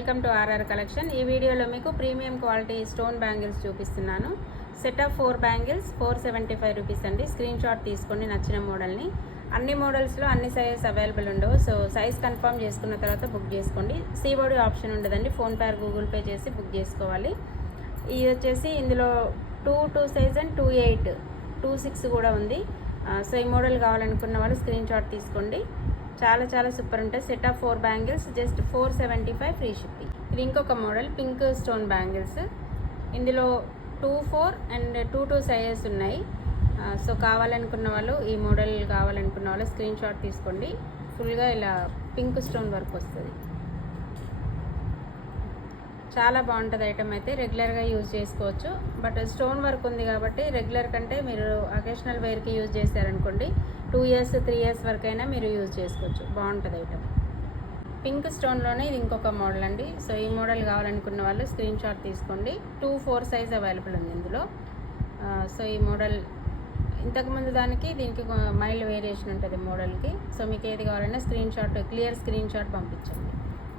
Welcome to RR collection. ఈ వీడియోలో మీకు ప్రీమియం క్వాలిటీ స్టోన్ బ్యాంగిల్స్ చూపిస్తున్నాను. సెట్ ఆఫ్ 4 బ్యాంగిల్స్ 475 రూపీస్ అండి. స్క్రీన్ షాట్ తీసుకోండి నచ్చిన మోడల్ని. అన్ని మోడల్స్లో అన్ని సైజెస్ అవైలబుల్ ఉండవు, సో సైజ్ కన్ఫర్మ్ చేసుకున్న తర్వాత బుక్ చేసుకోండి. సిఓడి ఆప్షన్ ఉండదండి, ఫోన్పే ఆర్ గూగుల్ పే చేసి బుక్ చేసుకోవాలి. ఇది వచ్చేసి ఇందులో 2 సైజ్ అండ్ 2 6 కూడా ఉంది. సో ఈ మోడల్ కావాలనుకున్న వాళ్ళు స్క్రీన్ షాట్ తీసుకోండి. చాలా సూపర్ ఉంటాయి. Set of 4 bangles just 475 free shipping. ఇది ఇంకొక మోడల్ పింక్ స్టోన్ బ్యాంగిల్స్. ఇందులో 2, 4 అండ్ 2 సైజెస్ ఉన్నాయి. సో కావాలనుకున్న వాళ్ళు ఈ మోడల్ కావాలనుకున్న వాళ్ళు స్క్రీన్ షాట్ తీసుకోండి. ఫుల్గా ఇలా పింక్ స్టోన్ వర్క్ వస్తుంది. చాలా బాగుంటుంది ఐటమ్. అయితే రెగ్యులర్గా యూజ్ చేసుకోవచ్చు, బట్ స్టోన్ వర్క్ ఉంది కాబట్టి రెగ్యులర్ కంటే మీరు అకేషనల్ వేర్కి యూజ్ చేశారనుకోండి 2 ఇయర్స్ 3 ఇయర్స్ వరకు అయినా మీరు యూజ్ చేసుకోవచ్చు. బాగుంటుంది ఐటమ్. పింక్ స్టోన్లోనే ఇది ఇంకొక మోడల్ అండి. సో ఈ మోడల్ కావాలనుకున్న వాళ్ళు స్క్రీన్ షాట్ తీసుకోండి. 2, 4 సైజ్ అవైలబుల్ ఉంది ఇందులో. సో ఈ మోడల్ ఇంతకుముందు దీనికి మైల్డ్ వేరియేషన్ ఉంటుంది మోడల్కి. సో మీకు ఏది కావాలన్నా క్లియర్ స్క్రీన్ షాట్ పంపించండి.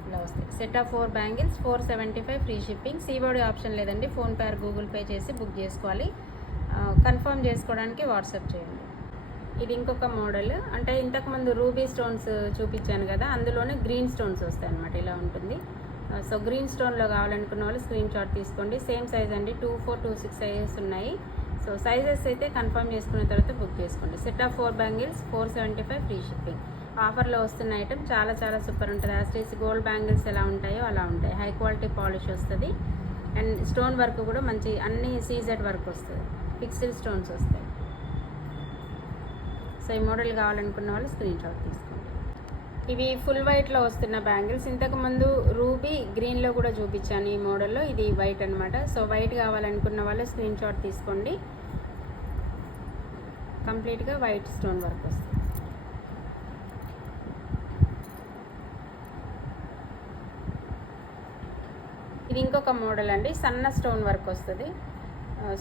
ఇలా వస్తాయి. Set of 4 bangles 475 free shipping. COD option లేదండి, ఫోన్పే ఆర్ గూగుల్ పే చేసి బుక్ చేసుకోవాలి. కన్ఫర్మ్ చేసుకోవడానికి వాట్సాప్ చేయండి. ఇది ఇంకొక మోడల్. అంటే ఇంతకుముందు రూబీ స్టోన్స్ చూపించాను కదా, అందులోనే గ్రీన్ స్టోన్స్ వస్తాయి అన్నమాట. ఇలా ఉంటుంది. సో గ్రీన్ స్టోన్లో కావాలనుకున్న వాళ్ళు స్క్రీన్ షాట్ తీసుకోండి. సేమ్ సైజ్ అండి, 2, 4, 2, 6 సైజెస్ ఉన్నాయి. సో సైజెస్ అయితే కన్ఫర్మ్ చేసుకున్న తర్వాత బుక్ చేసుకోండి. Set of 4 bangles 475 free shipping. ఆఫర్లో వస్తున్న ఐటమ్ చాలా సూపర్ ఉంటుంది. యాస్టీస్ గోల్డ్ బ్యాంగిల్స్ ఎలా ఉంటాయో అలా ఉంటాయి. హై క్వాలిటీ పాలిష్ వస్తుంది అండ్ స్టోన్ వర్క్ కూడా మంచి అన్ని సీజెడ్ వర్క్ వస్తుంది. ఫిక్స్డ్ స్టోన్స్ వస్తాయి. సో ఈ మోడల్ కావాలనుకున్న వాళ్ళు స్క్రీన్ షాట్ తీసుకోండి. ఇవి ఫుల్ వైట్లో వస్తున్న బ్యాంగిల్స్. ఇంతకుముందు రూబీ గ్రీన్లో కూడా చూపించాను ఈ మోడల్లో. ఇది వైట్ అనమాట. సో వైట్ కావాలనుకున్న వాళ్ళు స్క్రీన్ షాట్ తీసుకోండి. కంప్లీట్గా వైట్ స్టోన్ వర్క్ వస్తుంది. ఇది ఇంకొక మోడల్ అండి, సన్న స్టోన్ వర్క్ వస్తుంది.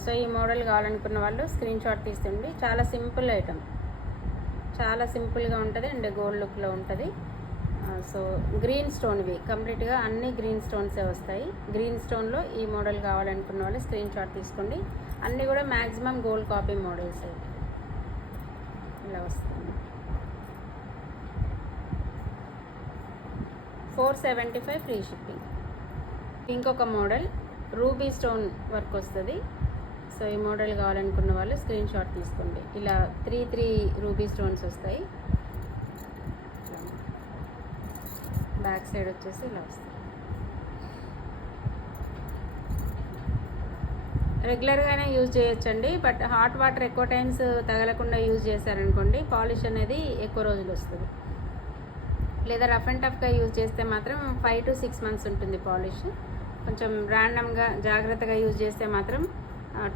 సో ఈ మోడల్ కావాలనుకున్న వాళ్ళు స్క్రీన్ షాట్ తీసుకోండి. చాలా సింపుల్ ఐటమ్, చాలా సింపుల్గా ఉంటుంది అండ్ గోల్డ్ లుక్లో ఉంటుంది. సో గ్రీన్ స్టోన్, ఇవి కంప్లీట్గా అన్ని గ్రీన్ స్టోన్సే వస్తాయి. గ్రీన్ స్టోన్లో ఈ మోడల్ కావాలనుకున్న వాళ్ళు స్క్రీన్ షాట్ తీసుకోండి. అన్నీ కూడా మ్యాక్సిమం గోల్డ్ కాపీ మోడల్స్ ఇలా వస్తుంది. 475 ఫ్రీ షిప్పింగ్. ఇంకొక మోడల్ రూబీ స్టోన్ వర్క్ వస్తుంది. సో ఈ మోడల్ కావాలనుకున్న వాళ్ళు స్క్రీన్ షాట్ తీసుకోండి. ఇలా 3 రూబీ స్టోన్స్ వస్తాయి. బ్యాక్ సైడ్ వచ్చేసి ఇలా వస్తుంది. రెగ్యులర్గానే యూజ్ చేయొచ్చండి, బట్ హాట్ వాటర్ ఎక్కువ టైమ్స్ తగలకుండా యూజ్ చేశారనుకోండి పాలిష్ అనేది ఎక్కువ రోజులు వస్తుంది. లేదా రఫ్ అండ్ టఫ్గా యూజ్ చేస్తే మాత్రం 5 to 6 months ఉంటుంది పాలిష్. కొంచెం ర్యాండమ్గా జాగ్రత్తగా యూజ్ చేస్తే మాత్రం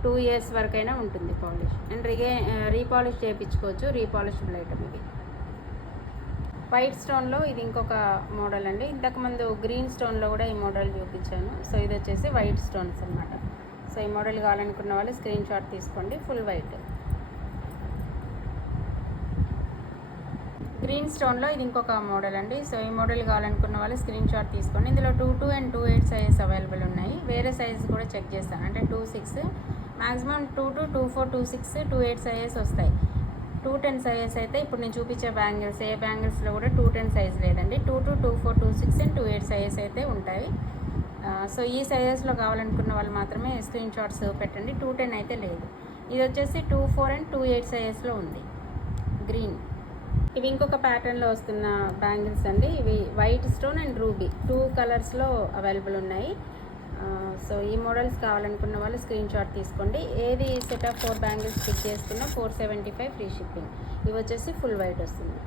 2 years వరకైనా ఉంటుంది పాలిష్. అండ్ రీపాలిష్ చేయించుకోవచ్చు. రీపాలిషబుల్ ఐటమ్ ఇది. వైట్ స్టోన్లో ఇది ఇంకొక మోడల్ అండి. ఇంతకుముందు గ్రీన్ స్టోన్లో కూడా ఈ మోడల్ చూపించాను. సో ఇది వచ్చేసి వైట్ స్టోన్స్ అనమాట. సో ఈ మోడల్ కావాలనుకున్న వాళ్ళు స్క్రీన్ షాట్ తీసుకోండి. Full white. గ్రీన్ స్టోన్లో ఇది ఇంకొక మోడల్ అండి. సో ఈ మోడల్ కావాలనుకున్న వాళ్ళు స్క్రీన్ షాట్ తీసుకోండి. ఇందులో 2 and 2 సైజెస్ అవైలబుల్ ఉన్నాయి. వేరే సైజెస్ కూడా చెక్ చేస్తాను. అంటే 2, 6 మ్యాక్సిమం 2, 2, 4, 2, 6, 2, సైజెస్ వస్తాయి. 2, 10 సైజెస్ అయితే ఇప్పుడు నేను చూపించే బ్యాంగిల్స్ ఏ బ్యాంగిల్స్లో కూడా 2, 10 సైజ్ లేదండి. 2, 2, 2, 4, 2, 6 and 2, సైజెస్ అయితే ఉంటాయి. సో ఈ సైజెస్లో కావాలనుకున్న వాళ్ళు మాత్రమే స్క్రీన్ షాట్స్ పెట్టండి. 2, 10 అయితే లేదు. ఇది వచ్చేసి 2, 4 and 2, సైజెస్లో ఉంది గ్రీన్. ఇవి ఇంకొక ప్యాటర్న్లో వస్తున్న బ్యాంగిల్స్ అండి. ఇవి వైట్ స్టోన్ అండ్ రూబీ 2 కలర్స్లో అవైలబుల్ ఉన్నాయి. సో ఈ మోడల్స్ కావాలనుకున్న వాళ్ళు స్క్రీన్ షాట్ తీసుకోండి. ఏది సెట్ ఆఫ్ 4 బ్యాంగిల్స్ పిక్ చేసుకున్నా 475 ఫ్రీ షిప్పింగ్. ఇవి వచ్చేసి ఫుల్ వైట్ వస్తుంది.